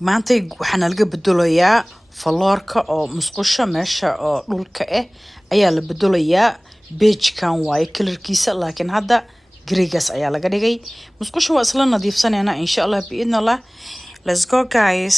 maanta waxaan laga bedelayaa faloorka oo musqusha meesha oo dhulka ayaa la bedelayaa beige kan waaye kalarkiisa laakiin hadda greegas ayaa laga dhigay musqusha waa isla nadiifsanayna insha Allah biidna Allah let's go guys